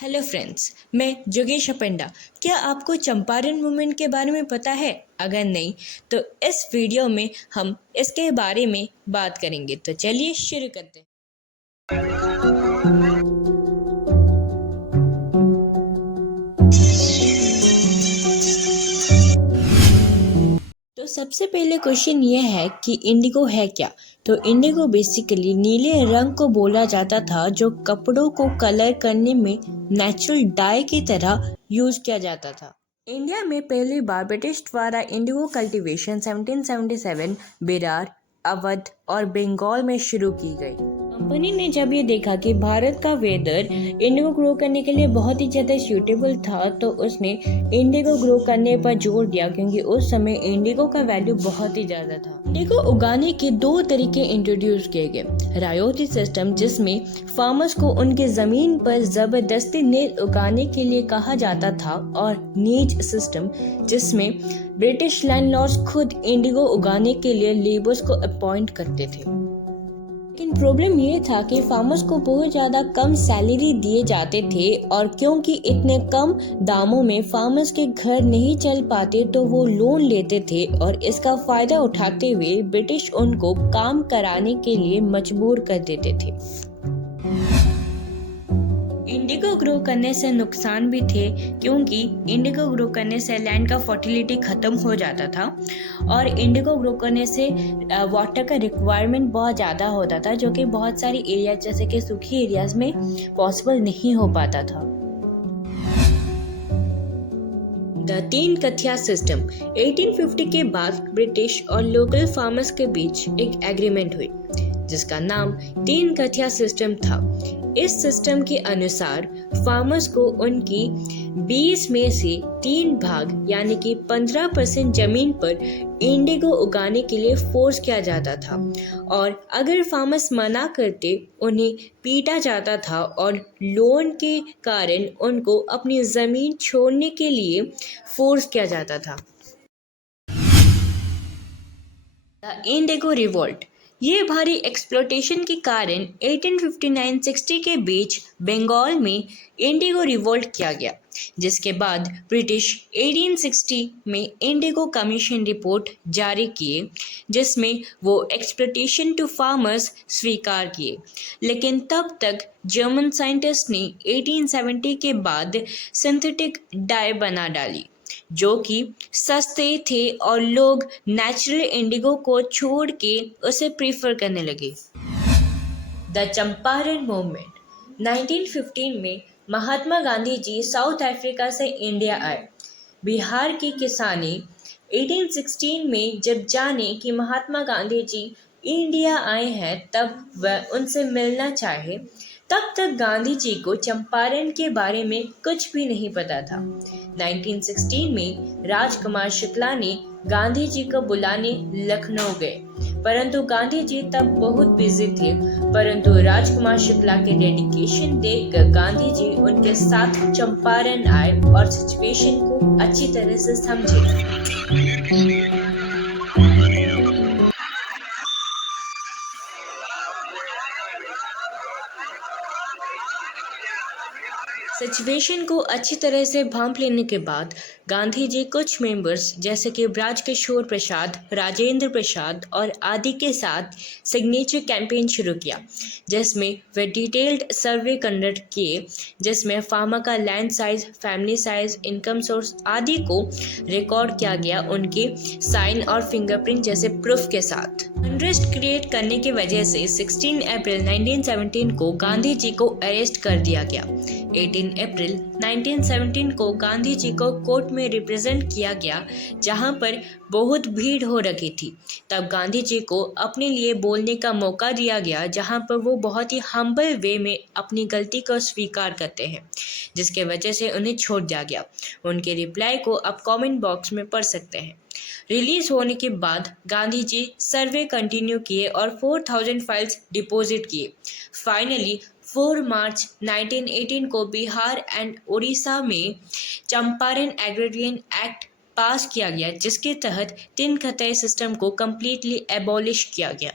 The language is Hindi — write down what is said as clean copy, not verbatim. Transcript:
हेलो फ्रेंड्स, मैं जोगेश पंडा। क्या आपको चंपारण मूवमेंट के बारे में पता है? अगर नहीं तो इस वीडियो में हम इसके बारे में बात करेंगे। तो चलिए शुरू करते हैं। तो सबसे पहले क्वेश्चन ये है कि इंडिगो है क्या। तो इंडिगो बेसिकली नीले रंग को बोला जाता था जो कपड़ों को कलर करने में नेचुरल डाई की तरह यूज किया जाता था। इंडिया में पहली बार ब्रिटिश द्वारा इंडिगो कल्टीवेशन 1777 बेरार, अवध और बंगाल में शुरू की गई। कंपनी ने जब ये देखा कि भारत का वेदर इंडिगो ग्रो करने के लिए बहुत ही ज़्यादा सूटेबल था, तो उसने इंडिगो ग्रो करने पर जोर दिया, क्योंकि उस समय इंडिगो का वैल्यू बहुत ही ज़्यादा था। इंडिगो उगाने के दो तरीके इंट्रोड्यूस किए गए। रायोती सिस्टम, जिसमें फार्मर्स को उनके ज़मीन पर ज़बरदस्ती नील उगाने के लिए कहा जाता था, और नीज सिस्टम, जिसमें ब्रिटिश लैंडलॉर्ड्स खुद इंडिगो उगाने के लिए लेबर्स को अपॉइंट करते थे। लेकिन प्रॉब्लम ये था कि फार्मर्स को बहुत ज़्यादा कम सैलरी दिए जाते थे, और क्योंकि इतने कम दामों में फार्मर्स के घर नहीं चल पाते, तो वो लोन लेते थे, और इसका फ़ायदा उठाते हुए ब्रिटिश उनको काम कराने के लिए मजबूर कर देते थे। इंडिगो ग्रो करने से नुकसान भी थे, क्योंकि इंडिगो ग्रो करने से लैंड का फर्टिलिटी ख़त्म हो जाता था, और इंडिगो ग्रो करने से वाटर का रिक्वायरमेंट बहुत ज़्यादा होता था, जो कि बहुत सारी एरिया जैसे कि सूखी एरियाज में पॉसिबल नहीं हो पाता था। द तीन कथिया सिस्टम 1850 के बाद ब्रिटिश और लोकल फार्मर्स के बीच एक एग्रीमेंट हुई, जिसका नाम तीन कथिया सिस्टम था। इस सिस्टम के अनुसार फार्मर्स को उनकी 20 में से 3 भाग यानी कि 15% जमीन पर इंडिगो उगाने के लिए फोर्स किया जाता था, और अगर फार्मर्स मना करते उन्हें पीटा जाता था, और लोन के कारण उनको अपनी जमीन छोड़ने के लिए फोर्स किया जाता था। द इंडिगो रिवोल्ट, ये भारी एक्सप्लोटेशन के कारण 1859-60 के बीच बंगाल में इंडिगो रिवोल्ट किया गया, जिसके बाद ब्रिटिश 1860 में इंडिगो कमीशन रिपोर्ट जारी किए, जिसमें वो एक्सप्लोटेशन टू फार्मर्स स्वीकार किए। लेकिन तब तक जर्मन साइंटिस्ट ने 1870 के बाद सिंथेटिक डाई बना डाली, जो कि सस्ते थे, और लोग नेचुरल इंडिगो को छोड़ के उसे प्रीफर करने लगे। द चंपारण मूवमेंट 1915 में महात्मा गांधी जी साउथ अफ्रीका से इंडिया आए। बिहार की किसानी 1816 में जब जाने कि महात्मा गांधी जी इंडिया आए हैं, तब वह उनसे मिलना चाहे। तब तक गांधी जी को चंपारण के बारे में कुछ भी नहीं पता था। 1916 में राजकुमार शुक्ला ने गांधी जी को बुलाने लखनऊ गए, परंतु गांधी जी तब बहुत बिजी थे। परंतु राजकुमार शुक्ला के डेडिकेशन देखकर गांधी जी उनके साथ चंपारण आए और सिचुएशन को अच्छी तरह से समझे। सिचुएशन को अच्छी तरह से भांप लेने के बाद गांधी जी कुछ मेंबर्स जैसे कि ब्रजकिशोर प्रसाद, राजेंद्र प्रसाद और आदि के साथ सिग्नेचर कैंपेन शुरू किया, जिसमें वे डिटेल्ड सर्वे कंडक्ट किए, जिसमें फार्मर का land size, family size, income source आदि को रिकॉर्ड किया गया उनके साइन और फिंगरप्रिंट जैसे प्रूफ के साथ। अनरेस्ट क्रिएट करने की वजह से 16 अप्रैल 1917 को गांधी जी को अरेस्ट कर दिया गया। 18 अप्रैल 1917 को गांधी जी को कोर्ट में रिप्रेजेंट किया गया, जहां पर बहुत भीड़ हो रखी थी। तब गांधी जी को अपने लिए बोलने का मौका दिया गया, जहां पर वो बहुत ही हम्बल वे में अपनी गलती को स्वीकार करते हैं, जिसके वजह से उन्हें छोड़ दिया गया। उनके रिप्लाई को आप कमेंट बॉक्स में पढ़ सकते हैं। रिलीज होने के बाद गांधी जी सर्वे कंटिन्यू किए और 4000 फाइल्स डिपॉजिट किए। फाइनली 4 मार्च 1918 को बिहार एंड उड़ीसा में चंपारण एग्रीरियन एक्ट पास किया गया, जिसके तहत तीन खताई सिस्टम को कम्प्लीटली एबॉलिश किया गया।